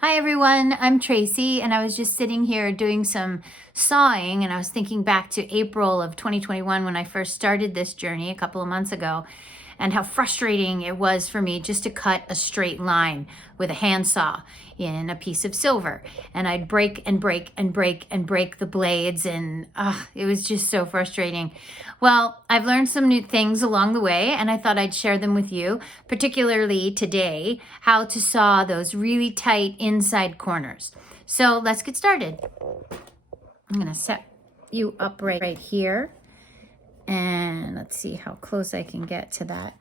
Hi everyone, I'm Tracy and I was just sitting here doing some sawing and I was thinking back to April of 2021 when I first started this journey a couple of months ago and how frustrating it was for me just to cut a straight line with a handsaw in a piece of silver. And I'd break and break and break and break the blades and it was just so frustrating. Well, I've learned some new things along the way and I thought I'd share them with you, particularly today, how to saw those really tight inside corners. So let's get started. I'm gonna set you up right here. And let's see how close I can get to that.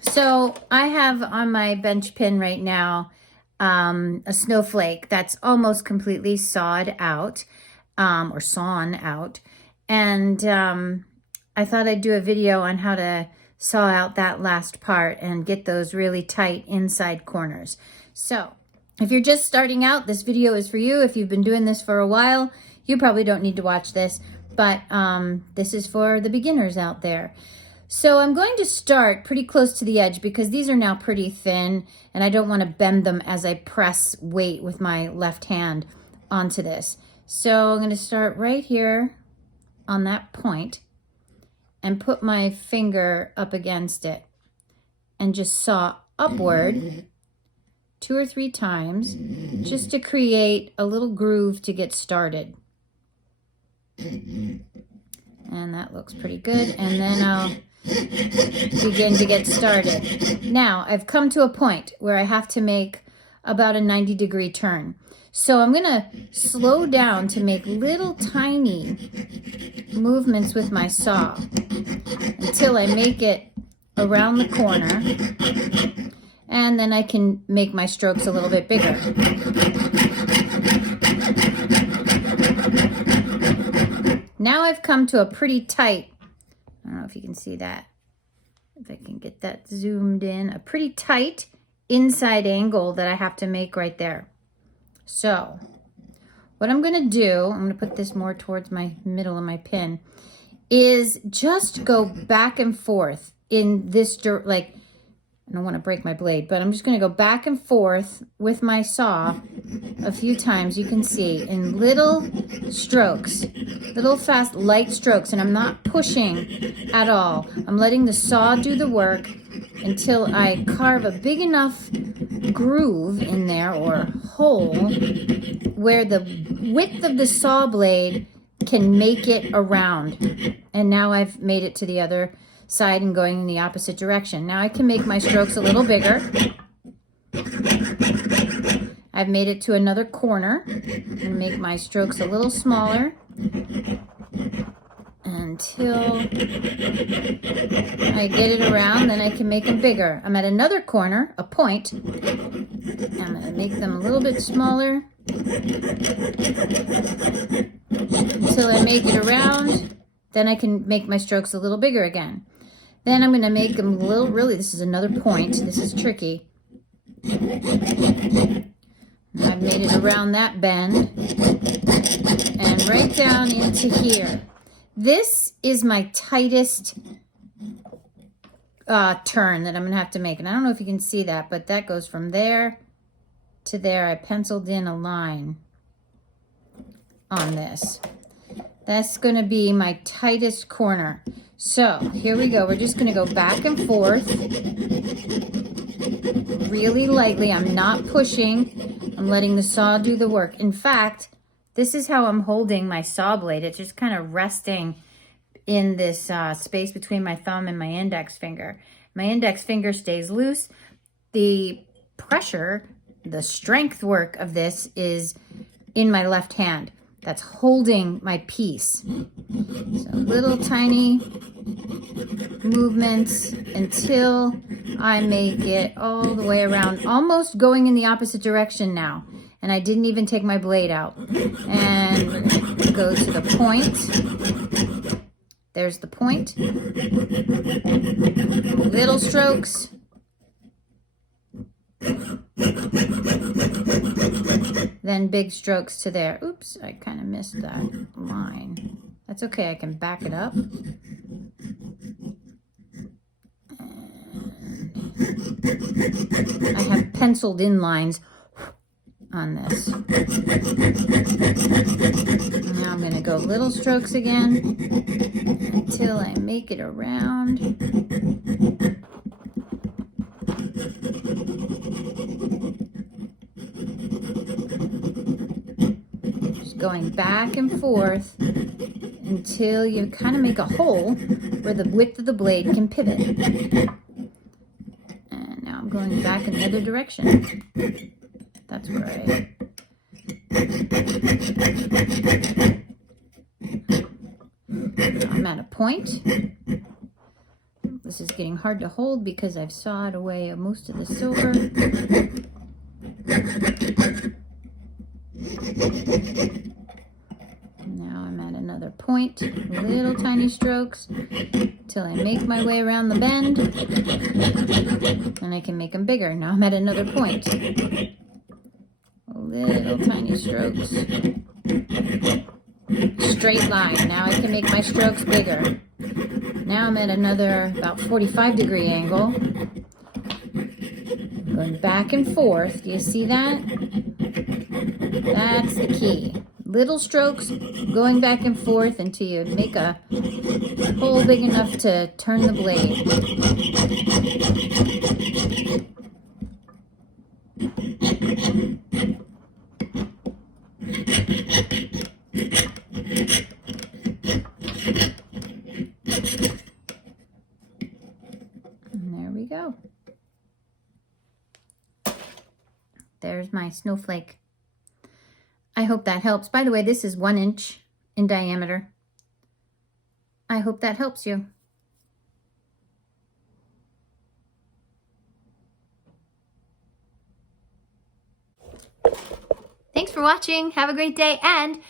So I have on my bench pin right now a snowflake that's almost completely sawed out or sawn out. And I thought I'd do a video on how to saw out that last part and get those really tight inside corners. So if you're just starting out, this video is for you. If you've been doing this for a while, you probably don't need to watch this. But this is for the beginners out there. So I'm going to start pretty close to the edge because these are now pretty thin and I don't want to bend them as I press weight with my left hand onto this. So I'm going to start right here on that point and put my finger up against it and just saw upward 2 or 3 times just to create a little groove to get started. And that looks pretty good. And then I'll begin to get started. Now, I've come to a point where I have to make about a 90-degree turn. So I'm going to slow down to make little tiny movements with my saw until I make it around the corner. And then I can make my strokes a little bit bigger. Now I've come to a pretty tight, I don't know if you can see that, if I can get that zoomed in, a pretty tight inside angle that I have to make right there. So what I'm going to do, I'm going to put this more towards my middle of my pin, is just go back and forth in this, like, I don't want to break my blade, but I'm just going to go back and forth with my saw a few times. You can see in little strokes, little fast, light strokes, and I'm not pushing at all. I'm letting the saw do the work until I carve a big enough groove in there or hole where the width of the saw blade can make it around. And now I've made it to the other side and going in the opposite direction. Now I can make my strokes a little bigger. I've made it to another corner and make my strokes a little smaller until I get it around, then I can make them bigger. I'm at another corner, a point. I'm going to make them a little bit smaller until I make it around. Then I can make my strokes a little bigger again. Then I'm going to make them a little, really, this is another point. This is tricky. I've made it around that bend and right down into here. This is my tightest turn that I'm going to have to make. And I don't know if you can see that, but that goes from there to there. I penciled in a line on this. That's going to be my tightest corner. So here we go. We're just going to go back and forth really lightly. I'm not pushing. I'm letting the saw do the work. In fact, this is how I'm holding my saw blade. It's just kind of resting in this space between my thumb and my index finger. My index finger stays loose. The pressure, the strength work of this is in my left hand. That's holding my piece. So little tiny movements until I make it all the way around, almost going in the opposite direction now. And I didn't even take my blade out. And we're going to go to the point. There's the point. Little strokes. Then big strokes to there. Oops, I kind of missed that line. That's okay, I can back it up. And I have penciled in lines on this. Now I'm going to go little strokes again until I make it around. Just going back and forth until you kind of make a hole where the width of the blade can pivot. And now I'm going back in the other direction. That's where I'm at a point. This is getting hard to hold because I've sawed away most of the silver. Now I'm at another point, little tiny strokes, till I make my way around the bend, and I can make them bigger. Now I'm at another point. Little tiny strokes. Straight line. Now I can make my strokes bigger. Now I'm at another about 45-degree angle. Going back and forth. Do you see that? That's the key. Little strokes going back and forth until you make a hole big enough to turn the blade. And there we go. There's my snowflake. I hope that helps. By the way, this is 1 inch in diameter. I hope that helps you. Thanks for watching. Have a great day. And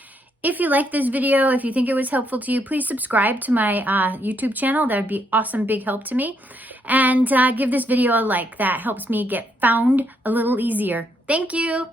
if you like this video, if you think it was helpful to you, please subscribe to my YouTube channel. That would be awesome, big help to me. And give this video a like. That helps me get found a little easier. Thank you.